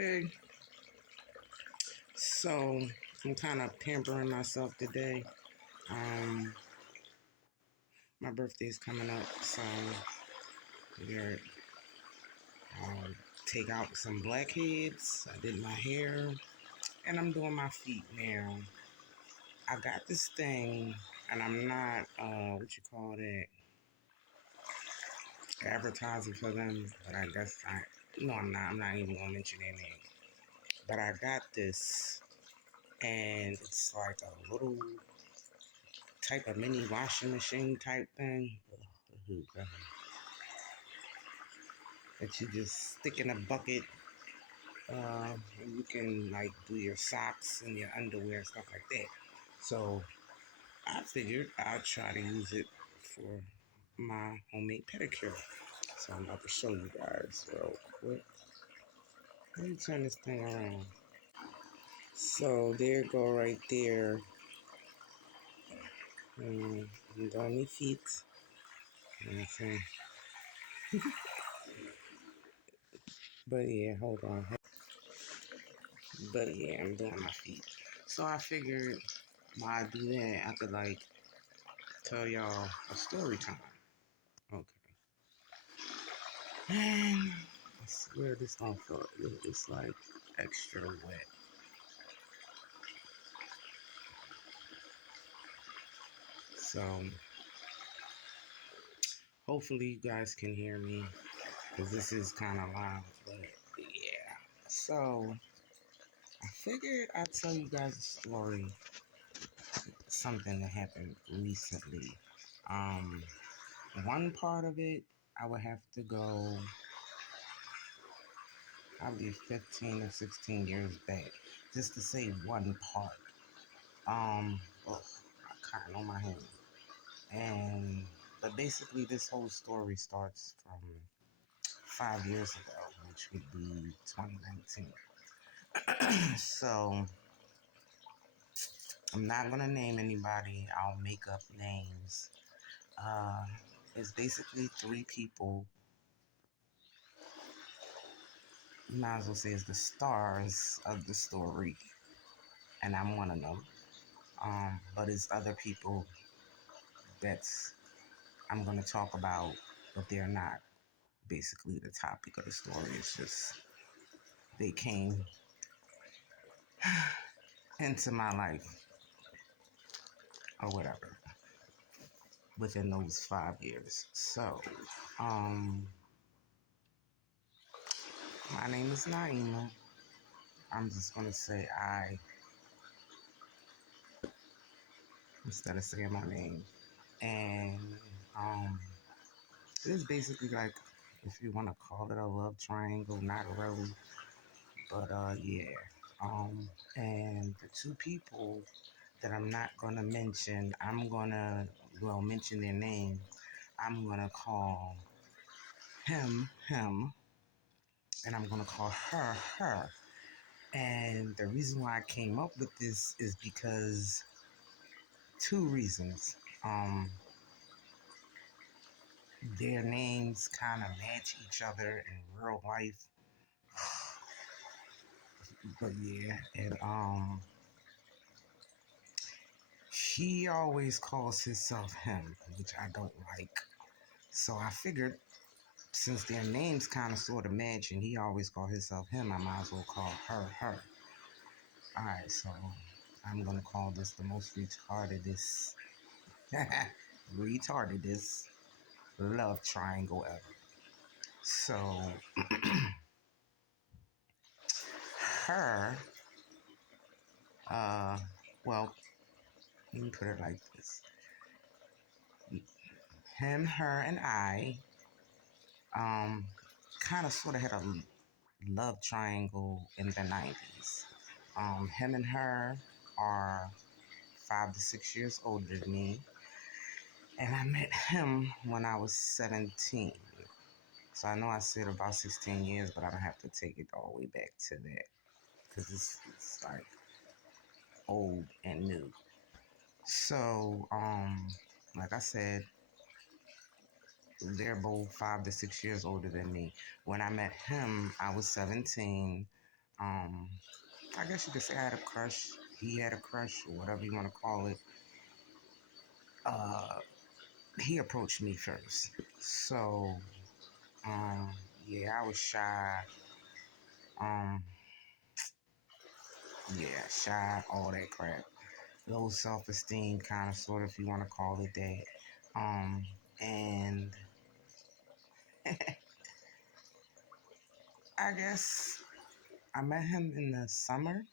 Hey, so I'm kind of pampering myself today. Um, my birthday's coming up, so we're I'll take out some blackheads. I did my hair, and I'm doing my feet now. I got this thing, and I'm not what you call it, advertising for them, but I guess I no, I'm not. I'm not even gonna mention their name. But I got this, and it's like a little type of mini washing machine type thing. That you just stick in a bucket, and you can like do your socks and your underwear, stuff like that. So I figured I'd try to use it for my homemade pedicure. So I'm about to show you guys real quick. Let me turn this thing around. So there you go right there. And on your feet. Okay. But yeah, hold on. But yeah, I'm doing my feet. So I figured while I do that, I could like tell y'all a story time. Okay. And I swear this don't feel, it's like extra wet. So hopefully you guys can hear me because this is kind of loud. But yeah. So I figured I'd tell you guys a story, something that happened recently. Um, One part of it, I would have to go probably 15 or 16 years back just to say one part. Oh, I cotton on my hand. And, but basically, this whole story starts from 5 years ago, which would be 2019. So, I'm not going to name anybody, I'll make up names. Uh, it's basically three people. You might as well say it's the stars of the story, and I'm one of them. But it's other people that's I'm going to talk about, but they're not basically the topic of the story. It's just they came into my life or whatever within those 5 years. So, um, my name is Naima. I'm just going to say I instead of saying my name. And it is basically like, if you want to call it a love triangle, not really, but yeah. And the two people that I'm not gonna mention, mention their name. I'm gonna call him, and I'm gonna call her. And the reason why I came up with this is because two reasons. Their names kind of match each other in real life, but yeah, and he always calls himself him, which I don't like. So I figured since their names kind of sort of match and he always call himself him, I might as well call her. Alright, so I'm gonna call this the most retardedest love triangle ever. So her, uh, well, let me put it like this. Him, her, and I, kind of sort of had a love triangle in the 90s. Him and her are 5 to 6 years older than me. And I met him when I was 17. So I know I said about 16 years, but I don't have to take it all the way back to that. Because it's like old and new. So, like I said, they're both 5 to 6 years older than me. When I met him, I was 17. Um, I guess you could say I had a crush. He had a crush, or whatever you want to call it. Uh, he approached me first. So, yeah, I was shy. Um, yeah, shy, all that crap. Low self-esteem, kind of, sort of, if you want to call it that. And I guess I met him in the summer.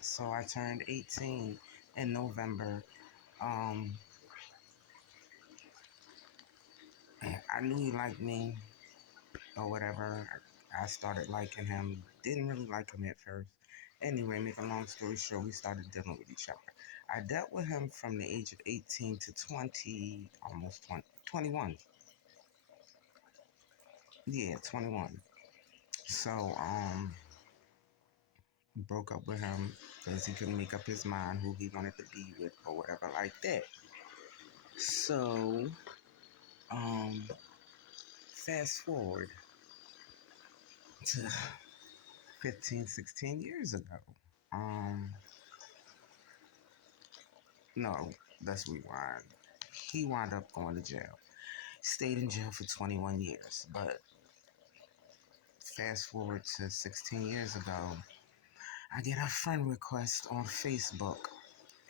So I turned 18 in November. Um, I knew he liked me or whatever. I started liking him. Didn't really like him at first. Anyway, make a long story short, we started dealing with each other. I dealt with him from the age of 18 to 20, almost 20, 21. Yeah, 21. So, broke up with him because he couldn't make up his mind who he wanted to be with or whatever like that. So, um, fast forward to 15, 16 years ago. Um, no, let's rewind. He wound up going to jail. Stayed in jail for 21 years. But fast forward to 16 years ago, I get a friend request on Facebook,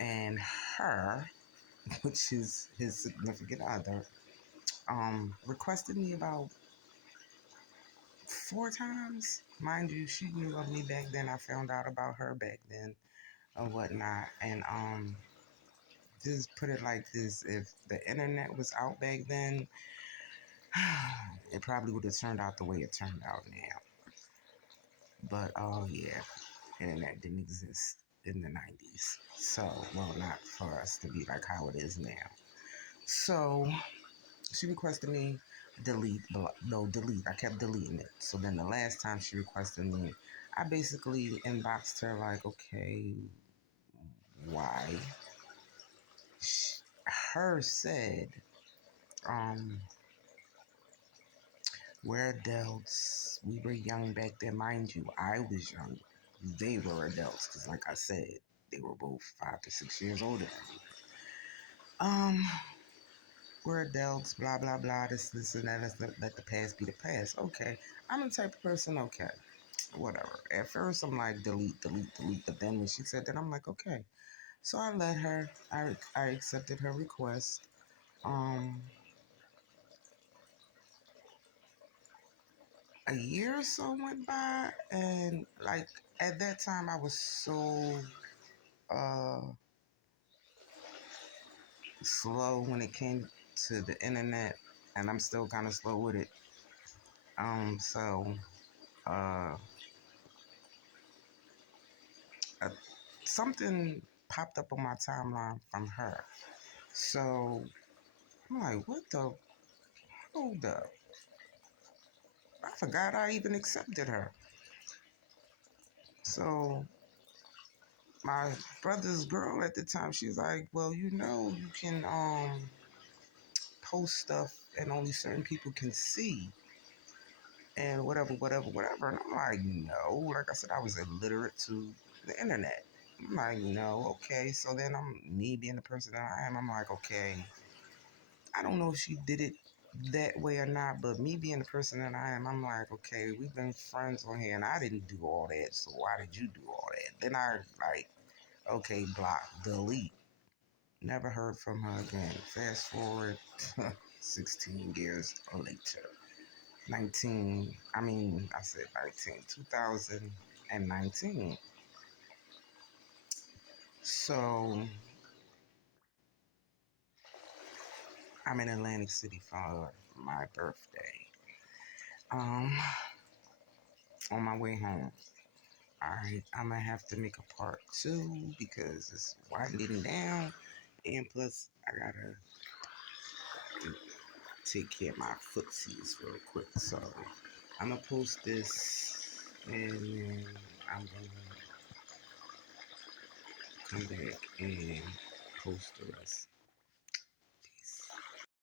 and her, which is his significant other, requested me about 4 times. Mind you, she knew of me back then. I found out about her back then or whatnot. And just put it like this: if the internet was out back then, it probably would have turned out the way it turned out now. But oh yeah, internet didn't exist in the 90s. So, well, not for us to be like how it is now. So she requested me delete, no, delete. I kept deleting it. So then the last time she requested me, I basically inboxed her like, okay, why? Her said, um, we're adults. We were young back then, mind you. I was young. They were adults because, like I said, they were both 5 to 6 years older than me. Um, we're adults. Blah blah blah. This and that. Let the past be the past. Okay, I'm the type of person. Okay, whatever. At first, I'm like delete, delete, delete. But then when she said that, I'm like, okay. So I let her. I accepted her request. Um, a year or so went by, and like at that time, I was so uh slow when it came to the internet, and I'm still kind of slow with it. So uh, uh, something popped up on my timeline from her. So I'm like, what the? Hold up. I forgot I even accepted her. So my brother's girl at the time, she's like, well, you can post stuff and only certain people can see and whatever, whatever, whatever. And I'm like, no. Like I said, I was illiterate to the internet. I'm like, no, okay. So then me being the person that I am, I'm like, okay, I don't know if she did it that way or not, but me being the person that I am, I'm like, okay, we've been friends on here and I didn't do all that, so why did you do all that? Then I like, okay, block, delete. Never heard from her again. Fast forward 16 years later. I said 19, 2019. So I'm in Atlantic City for my birthday. Um, on my way home. Alright, I'm gonna have to make a part 2 because it's winding down. And plus, I gotta take care of my footsies real quick. So, I'm gonna post this and then I'm gonna come back and post the rest.